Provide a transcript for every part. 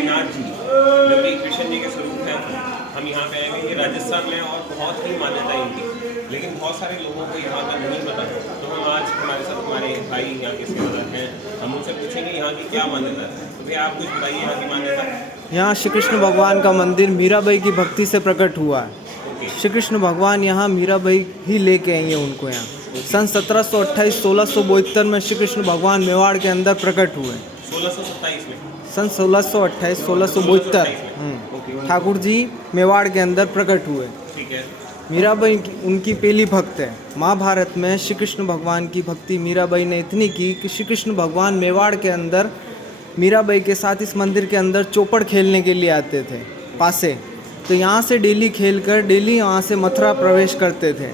श्रीनाथ जी जो कि कृष्ण जी के स्वरूप हैं, हम यहाँ पे आए हुए हैं राजस्थान में और बहुत ही मान्यता है इनकी, लेकिन बहुत सारे लोगों को यहाँ का नहीं पता। तो हम आज हमारे साथ हमारे भाई यहाँ के सेवादार हैं, हम उनसे पूछेंगे यहाँ की क्या मान्यता है। तो भैया आप कुछ बताइए यहाँ की मान्यता। यहाँ श्री कृष्ण भगवान का मंदिर मीराबाई की भक्ति से प्रकट हुआ है। श्री कृष्ण भगवान यहाँ मीराबाई ही लेके आई है उनको यहाँ। सन 1728-1672 में श्री कृष्ण भगवान मेवाड़ के अंदर प्रकट हुए। 1627 में सन 1628-1672 ठाकुर जी मेवाड़ के अंदर प्रकट हुए। ठीक है। मीराबाई उनकी पहली भक्त है। महाभारत में श्री कृष्ण भगवान की भक्ति मीराबाई ने इतनी की कि श्री कृष्ण भगवान मेवाड़ के अंदर मीराबाई के साथ इस मंदिर के अंदर चौपड़ खेलने के लिए आते थे पासे। तो यहाँ से डेली खेलकर डेली यहाँ से मथुरा प्रवेश करते थे।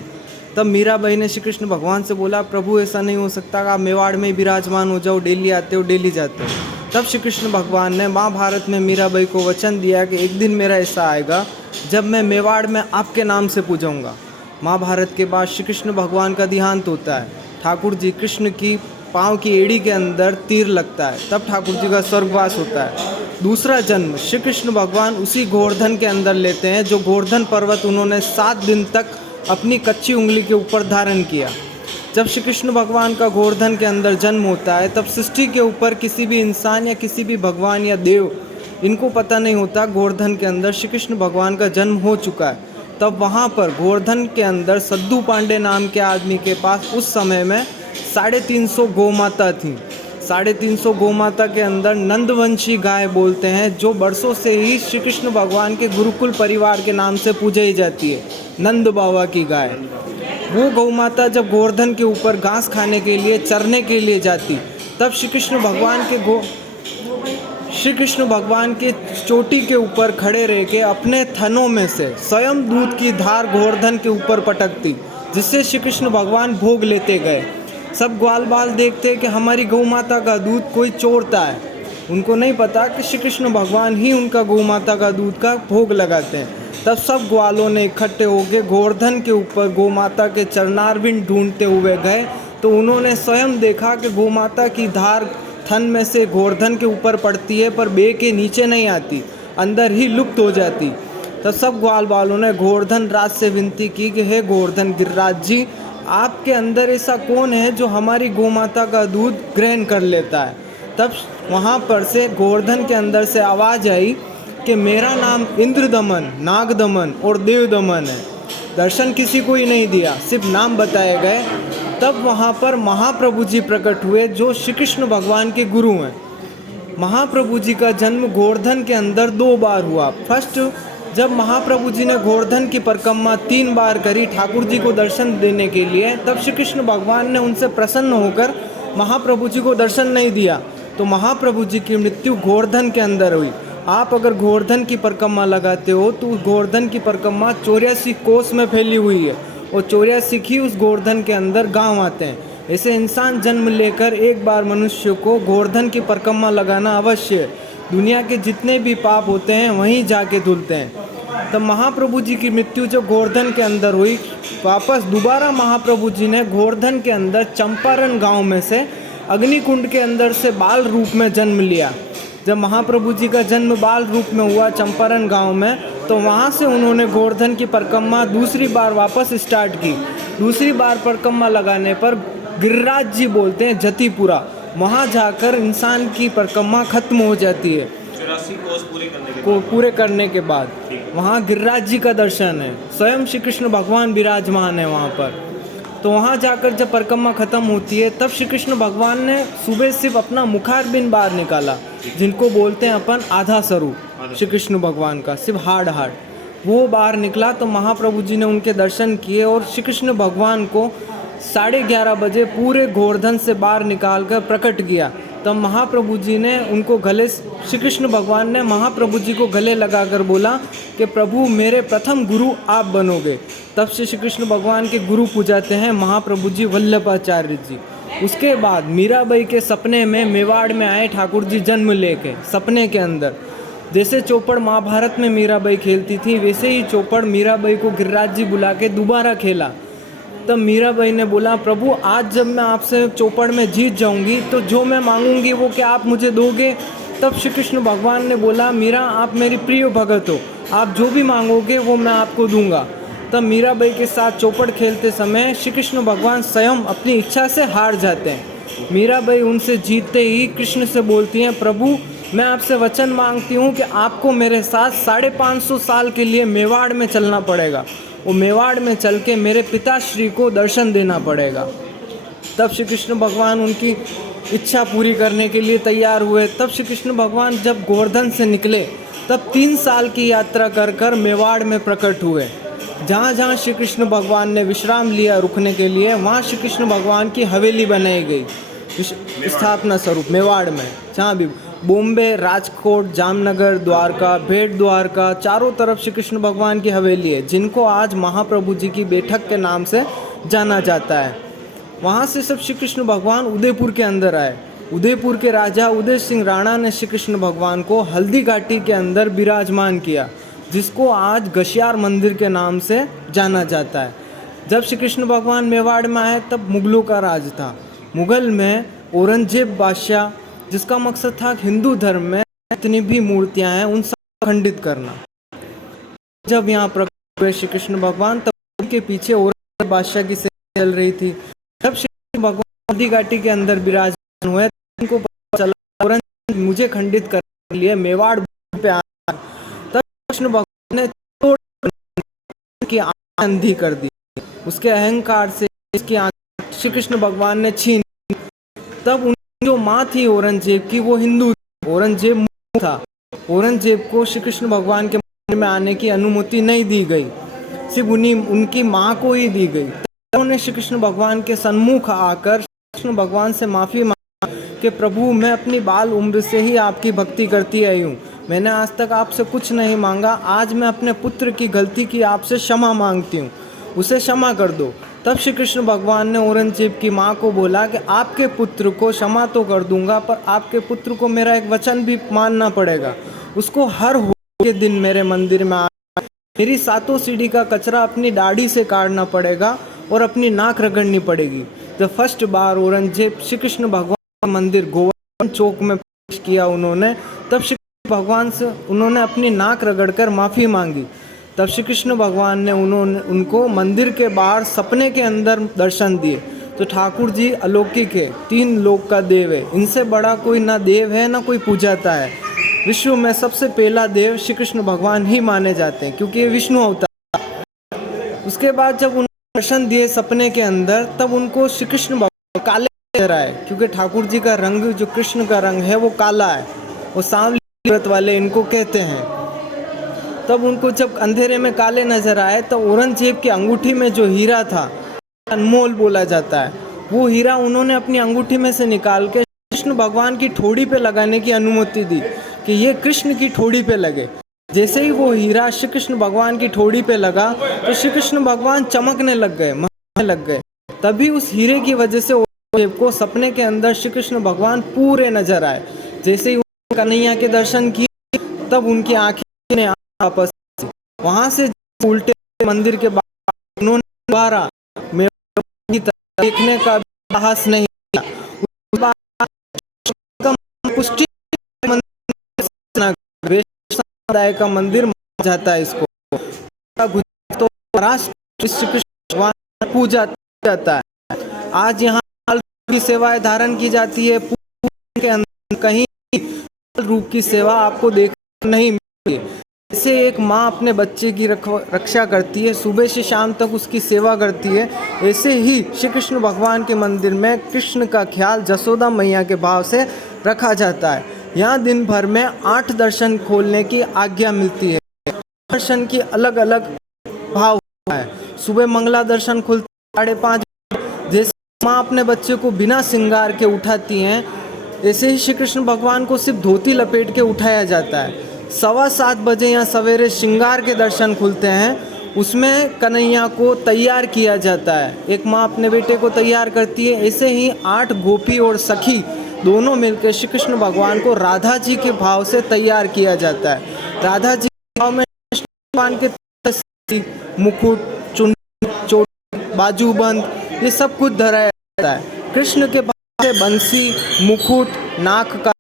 तब मीराबाई ने श्री कृष्ण भगवान से बोला, प्रभु ऐसा नहीं हो सकता कि आप मेवाड़ में विराजमान हो जाओ, डेली आते हो डेली जाते हो। तब श्री कृष्ण भगवान ने महाभारत में मीराबाई को वचन दिया कि एक दिन मेरा ऐसा आएगा जब मैं मेवाड़ में आपके नाम से पूजूंगा। महाभारत के बाद श्री कृष्ण भगवान का देहांत होता है। ठाकुर जी कृष्ण की पाँव की एड़ी के अंदर तीर लगता है, तब ठाकुर जी का स्वर्गवास होता है। दूसरा जन्म श्री कृष्ण भगवान उसी गोवर्धन के अंदर लेते हैं, जो गोवर्धन पर्वत उन्होंने 7 दिन तक अपनी कच्ची उंगली के ऊपर धारण किया। जब श्री कृष्ण भगवान का गोवर्धन के अंदर जन्म होता है, तब सृष्टि के ऊपर किसी भी इंसान या किसी भी भगवान या देव इनको पता नहीं होता गोवर्धन के अंदर श्री कृष्ण भगवान का जन्म हो चुका है। तब वहाँ पर गोवर्धन के अंदर सद्दू पांडे नाम के आदमी के पास उस समय में 350 गौ माता थी। 350 गौ माता के अंदर नंदवंशी गाय बोलते हैं, जो बरसों से ही श्री कृष्ण भगवान के गुरुकुल परिवार के नाम से पूजाई जाती है, नंद बाबा की गाय। वो गौ माता जब गोवर्धन के ऊपर घास खाने के लिए चरने के लिए जाती, तब श्री कृष्ण भगवान के चोटी के ऊपर खड़े रह के अपने थनों में से स्वयं दूध की धार गोवर्धन के ऊपर पटकती, जिससे श्री कृष्ण भगवान भोग लेते गए। सब ग्वाल बाल देखते कि हमारी गौ माता का दूध कोई चोरता है। उनको नहीं पता कि श्री कृष्ण भगवान ही उनका गौ माता का दूध का भोग लगाते हैं। तब सब ग्वालों ने इकट्ठे होकर गोवर्धन के ऊपर गौ माता के चरणारविंद ढूंढते हुए गए, तो उन्होंने स्वयं देखा कि गौ माता की धार थन में से गोवर्धन के ऊपर पड़ती है, पर बे के नीचे नहीं आती, अंदर ही लुप्त हो जाती। तब सब ग्वाल बालों ने गोवर्धन राज से विनती की कि हे गोवर्धन गिरिराज जी, आपके अंदर ऐसा कौन है जो हमारी गौ माता का दूध ग्रहण कर लेता है। तब वहाँ पर से गोवर्धन के अंदर से आवाज़ आई कि मेरा नाम इंद्र दमन, नाग दमन और देव दमन है। दर्शन किसी को ही नहीं दिया, सिर्फ नाम बताए गए। तब वहाँ पर महाप्रभु जी प्रकट हुए, जो श्री कृष्ण भगवान के गुरु हैं। महाप्रभु जी का जन्म गोवर्धन के अंदर 2 बार हुआ। फर्स्ट, जब महाप्रभु जी ने गोवर्धन की परिक्रमा 3 बार करी ठाकुर जी को दर्शन देने के लिए, तब श्री कृष्ण भगवान ने उनसे प्रसन्न होकर महाप्रभु जी को दर्शन नहीं दिया, तो महाप्रभु जी की मृत्यु गोवर्धन के अंदर हुई। आप अगर गोवर्धन की परिक्रमा लगाते हो तो गोवर्धन की परिक्रमा 84 कोस में फैली हुई है, और 84 ही उस गोवर्धन के अंदर गांव आते हैं। ऐसे इंसान जन्म लेकर एक बार मनुष्य को गोवर्धन की परिक्रमा लगाना अवश्य है। दुनिया के जितने भी पाप होते हैं वहीं जाके धुलते हैं। तब महाप्रभु जी की मृत्यु जो गोवर्धन के अंदर हुई, वापस दोबारा महाप्रभु जी ने गोवर्धन के अंदर चंपारण गांव में से अग्निकुंड के अंदर से बाल रूप में जन्म लिया। जब महाप्रभु जी का जन्म बाल रूप में हुआ चंपारण गांव में, तो वहाँ से उन्होंने गोवर्धन की परिक्रमा दूसरी बार वापस स्टार्ट की। दूसरी बार परिक्रमा लगाने पर गिरिराज जी बोलते हैं जतिपुरा, वहाँ जाकर इंसान की परिक्रमा खत्म हो जाती है। 84 कोस पूरे करने के बाद वहाँ गिरिराज जी का दर्शन है, स्वयं श्री कृष्ण भगवान विराजमान है वहाँ पर। तो वहाँ जाकर जब परिक्रमा खत्म होती है, तब श्री कृष्ण भगवान ने सुबह सिर्फ अपना मुखारबिंद बाहर निकाला, जिनको बोलते हैं अपन आधा स्वरूप श्री कृष्ण भगवान का, सिर्फ हार्ड वो बाहर निकला। तो महाप्रभु जी ने उनके दर्शन किए और श्री कृष्ण भगवान को 11:30 बजे पूरे गोवर्धन से बाहर निकाल कर प्रकट किया। तब महाप्रभु जी ने उनको गले, श्री कृष्ण भगवान ने महाप्रभु जी को गले लगाकर बोला कि प्रभु मेरे प्रथम गुरु आप बनोगे। तब से श्री कृष्ण भगवान के गुरु पूजाते हैं महाप्रभु जी वल्लभाचार्य जी। उसके बाद मीराबाई के सपने में मेवाड़ में आए ठाकुर जी जन्म लेके सपने के अंदर। जैसे चौपड़ महाभारत में मीराबाई खेलती थी, वैसे ही चौपड़ मीराबाई को गिरिराज जी बुला के दोबारा खेला। तब मीराबाई ने बोला, प्रभु आज जब मैं आपसे चौपड़ में जीत जाऊंगी तो जो मैं मांगूंगी वो क्या आप मुझे दोगे? तब श्री कृष्ण भगवान ने बोला, मीरा आप मेरी प्रिय भगत हो, आप जो भी मांगोगे वो मैं आपको दूंगा। तब मीराबाई के साथ चौपड़ खेलते समय श्री कृष्ण भगवान स्वयं अपनी इच्छा से हार जाते हैं। मीराबाई उनसे जीतते ही कृष्ण से बोलती हैं, प्रभु मैं आपसे वचन मांगती हूँ कि आपको मेरे साथ 550 साल के लिए मेवाड़ में चलना पड़ेगा। वो मेवाड़ में चल के मेरे पिताश्री को दर्शन देना पड़ेगा। तब श्री कृष्ण भगवान उनकी इच्छा पूरी करने के लिए तैयार हुए। तब श्री कृष्ण भगवान जब गोवर्धन से निकले तब 3 साल की यात्रा कर कर मेवाड़ में प्रकट हुए। जहाँ जहाँ श्री कृष्ण भगवान ने विश्राम लिया रुकने के लिए, वहाँ श्री कृष्ण भगवान की हवेली बनाई गई स्थापना स्वरूप मेवाड़ में। जहाँ भी बॉम्बे, राजकोट, जामनगर, द्वारका, भेट द्वारका, चारों तरफ श्री कृष्ण भगवान की हवेली है, जिनको आज महाप्रभु जी की बैठक के नाम से जाना जाता है। वहाँ से सब श्री कृष्ण भगवान उदयपुर के अंदर आए। उदयपुर के राजा उदय सिंह राणा ने श्री कृष्ण भगवान को हल्दी घाटी के अंदर विराजमान किया, जिसको आज गशियार मंदिर के नाम से जाना जाता है। जब श्री कृष्ण भगवान मेवाड़ में आए तब मुगलों का राज था। मुगल में औरंगजेब बादशाह, जिसका मकसद था हिंदू धर्म में जितनी भी मूर्तियां हैं उन सब खंडित करना। जब यहाँ प्रकट हुए श्री कृष्ण भगवान तब उनके पीछे औरंगजेब बादशाह की सेना चल रही थी। जब श्री कृष्ण भगवान हल्दी घाटी के अंदर विराजमान हुए उनको पता चला औरंगजेब मुझे खंडित करने के लिए मेवाड़ पे आया। तब कृष्ण भगवान ने की आंखें अंधी कर दी। उसके अहंकार से इसकी आंखें श्री कृष्ण भगवान ने छीन। तब उनकी जो माँ थी औरंगजेब की, वो हिंदू, औरंगजेब मूर्ख था। औरंगजेब को श्री कृष्ण भगवान के मंदिर में आने की अनुमति नहीं दी गई, सिर्फ उनकी माँ को ही दी गई। उन्होंने श्री कृष्ण भगवान के सन्मुख आकर कृष्ण भगवान से माफ़ी मांगी कि प्रभु मैं अपनी बाल उम्र से ही आपकी भक्ति करती आई हूँ, मैंने आज तक आपसे कुछ नहीं मांगा, आज मैं अपने पुत्र की गलती की आपसे क्षमा मांगती हूँ, उसे क्षमा कर दो। तब श्री कृष्ण भगवान ने औरंगजेब की माँ को बोला कि आपके पुत्र को क्षमा तो कर दूंगा, पर आपके पुत्र को मेरा एक वचन भी मानना पड़ेगा। उसको हर होली के दिन मेरे मंदिर में आना, मेरी 7 सीढ़ी का कचरा अपनी दाढ़ी से काटना पड़ेगा और अपनी नाक रगड़नी पड़ेगी। जब फर्स्ट बार औरंगजेब श्री कृष्ण भगवान का मंदिर गोवर्धन चौक में प्रवेश किया उन्होंने, तब श्री कृष्ण भगवान से उन्होंने अपनी नाक रगड़कर माफ़ी मांगी। तब श्री कृष्ण भगवान ने उनको मंदिर के बाहर सपने के अंदर दर्शन दिए। तो ठाकुर जी अलौकिक है, 3 लोक का देव है, इनसे बड़ा कोई ना देव है ना कोई पूजाता है। विश्व में सबसे पहला देव श्री कृष्ण भगवान ही माने जाते हैं, क्योंकि ये विष्णु अवतार। उसके बाद जब उन्होंने दर्शन दिए सपने के अंदर, तब उनको श्री कृष्ण भगवान काले नजर आए, क्योंकि ठाकुर जी का रंग जो कृष्ण का रंग है वो काला है, वो सांवली व्रत वाले इनको कहते हैं। तब उनको जब अंधेरे में काले नजर आए तो औरंगजेब की अंगूठी में जो हीरा था, अनमोल बोला जाता है, वो हीरा उन्होंने अपनी अंगूठी में से निकाल के कृष्ण भगवान की ठोड़ी पे लगाने की अनुमति दी कि ये कृष्ण की ठोड़ी पे लगे। जैसे ही वो हीरा श्री कृष्ण भगवान की ठोड़ी पे लगा तो श्री कृष्ण भगवान चमकने लग गए, महकने लग गए। तभी उस हीरे की वजह से औरंगजेब को सपने के अंदर श्री कृष्ण भगवान पूरे नजर आए। जैसे ही उन्होंने कन्हैया के दर्शन किए तब उनकी आंखें ने वापस, वहाँ से उल्टे मंदिर के बाहर उन्होंने दोबारा मेवाड़ की तरफ देखने का साहस नहीं किया। पुष्टि समुदाय का मंदिर माना जाता है इसको, तो महाराष्ट्र श्री कृष्ण भगवान पूजा जाता है। आज यहाँ की सेवाएं धारण की जाती है, पूरे के अंदर कहीं रूप की सेवा आपको देखने नहीं मिलती। जैसे एक माँ अपने बच्चे की रक्षा करती है, सुबह से शाम तक उसकी सेवा करती है, ऐसे ही श्री कृष्ण भगवान के मंदिर में कृष्ण का ख्याल जसोदा मैया के भाव से रखा जाता है। यहाँ दिन भर में 8 दर्शन खोलने की आज्ञा मिलती है। दर्शन की अलग अलग भाव होता है। सुबह मंगला दर्शन खुलता 5:30, जैसे माँ अपने बच्चे को बिना श्रृंगार के उठाती हैं, ऐसे ही श्री कृष्ण भगवान को सिर्फ धोती लपेट के उठाया जाता है। 7:15 बजे यहाँ सवेरे श्रृंगार के दर्शन खुलते हैं, उसमें कन्हैया को तैयार किया जाता है। एक माँ अपने बेटे को तैयार करती है, ऐसे ही 8 गोपी और सखी दोनों मिलकर श्री कृष्ण भगवान को राधा जी के भाव से तैयार किया जाता है। राधा जी के भाव में भगवान के मुकुट, चुन्नी, चोटी, बाजूबंद ये सब कुछ धराया जाता है। कृष्ण के भाव से बंसी, मुकुट, नाक का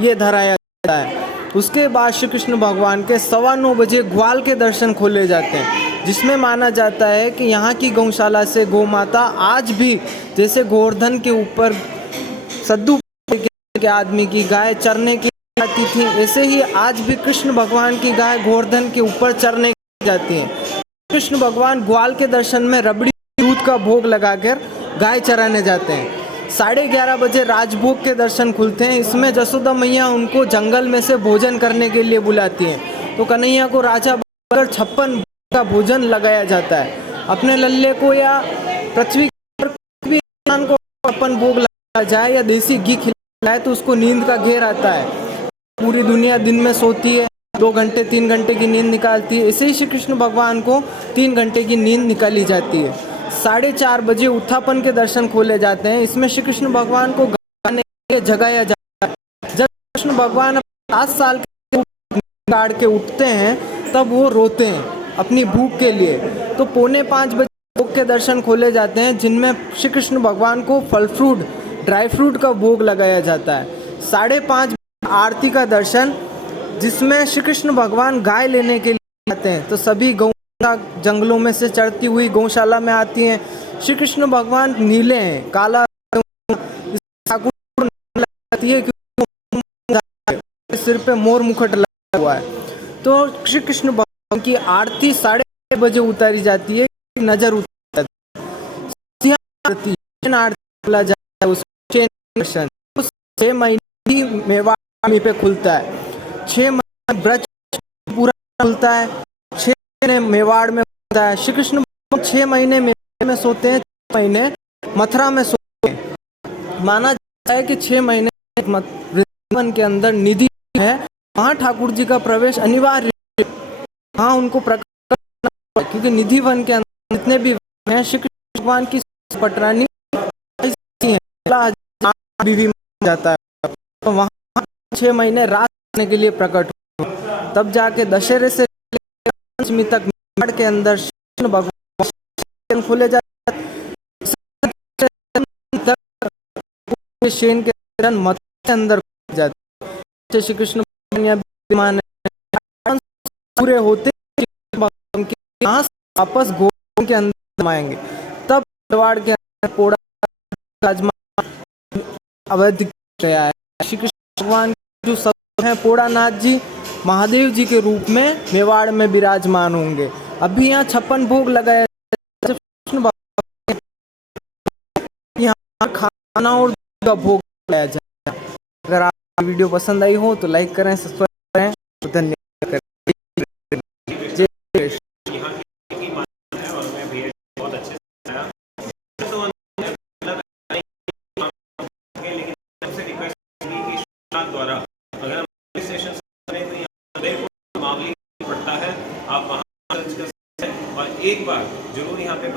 ये धराया जाता है। उसके बाद श्री कृष्ण भगवान के 9:15 ग्वाल के दर्शन खोले जाते हैं, जिसमें माना जाता है कि यहाँ की गौशाला से गौ माता आज भी, जैसे गोवर्धन के ऊपर सद्दू के आदमी की गाय चरने के लिए आती थी, ऐसे ही आज भी कृष्ण भगवान की गाय गोवर्धन के ऊपर चरने के लिए जाती हैं। कृष्ण भगवान ग्वाल के दर्शन में रबड़ी दूध का भोग लगाकर गाय चराने जाते हैं। 11:30 बजे राजभोग के दर्शन खुलते हैं। इसमें जसोदा मैया उनको जंगल में से भोजन करने के लिए बुलाती हैं, तो कन्हैया को राजा बनाकर 56 का भोजन लगाया जाता है। अपने लल्ले को या पृथ्वी पर कोई भी इंसान को 56 भोग लगाया जाए या देसी घी खिलाया जाए तो उसको नींद का घेर आता है। पूरी दुनिया दिन में सोती है, 2 घंटे 3 घंटे की नींद निकालती है। इसे ही श्री कृष्ण भगवान को 3 घंटे की नींद निकाली जाती है। 4:30 बजे उत्थापन के दर्शन खोले जाते हैं। इसमें श्री कृष्ण भगवान को गाने के लिए जगाया जाता है। जब कृष्ण भगवान 7 साल के काट के उठते हैं तब वो रोते हैं अपनी भूख के लिए। तो 4:45 बजे भोग के दर्शन खोले जाते हैं, जिनमें श्री कृष्ण भगवान को फल फ्रूट, ड्राई फ्रूट का भोग लगाया जाता है। 5:30 आरती का दर्शन, जिसमें श्री कृष्ण भगवान गाय लेने के लिए आते हैं, तो सभी गौ जंगलों में से चढ़ती हुई गौशाला में आती हैं। श्री कृष्ण भगवान नीले हैं, काला ठाकुर लगती है क्योंकि सिर पे मोर मुकुट लगा हुआ है। तो श्री कृष्ण भगवान की आरती 6:30 बजे उतारी जाती है, नजर उतारी जाती है। आरती बोला जाता है, उसको 6 महीने मेवाड़ पे खुलता है। 6 महीने ब्रज पूरा खुलता है, 6 महीने मेवाड़ में खुलता है। श्री कृष्ण 6 महीने मेवाड़ में सोते हैं, 6 महीने मथुरा में सोते हैं। माना जाता है कि 6 महीने वृंदावन के अंदर निधि है, वहाँ ठाकुर जी का प्रवेश अनिवार्य है। वहाँ उनको प्रकट करना है, क्योंकि निधि वन के अंदर जितने भी हैं श्री कृष्ण भगवान की पटरानी बीवी माना जाता है। तो वहाँ 6 महीने रात करने के लिए प्रकट हुए। तब जाके दशहरे से पंचमी तक मेवाड़ के अंदर कृष्ण भगवान खोले जाते हैं। शेन के मथुरा के अंदर जाते हैं। श्री कृष्ण भगवान पूरे होते वापस गोकुल के अंदर समाएंगे, तब मेवाड़ के अंदर पोड़ा अवैध गया है। श्री कृष्ण भगवान जो सब हैं पोड़ानाथ जी महादेव जी के रूप में मेवाड़ में विराजमान होंगे। अभी यहाँ 56 भोग लगाया यहाँ खाना और का भोग लगाया जाए। अगर आप वीडियो पसंद आई हो तो लाइक करें, सब्सक्राइब करें, धन्यवाद करें। जय कृष्ण। यहाँ की मान्यता है और मैं भैया बहुत अच्छे से आया। लेकिन सबसे रिक्वेस्ट होगी कि श्रीनाथ द्वारा अगर हम रजिस्ट्रेशन करें तो यहाँ मामले पड़ता है, आप वहाँ सर्च कर सकते हैं और एक बार जरूर यहाँ पे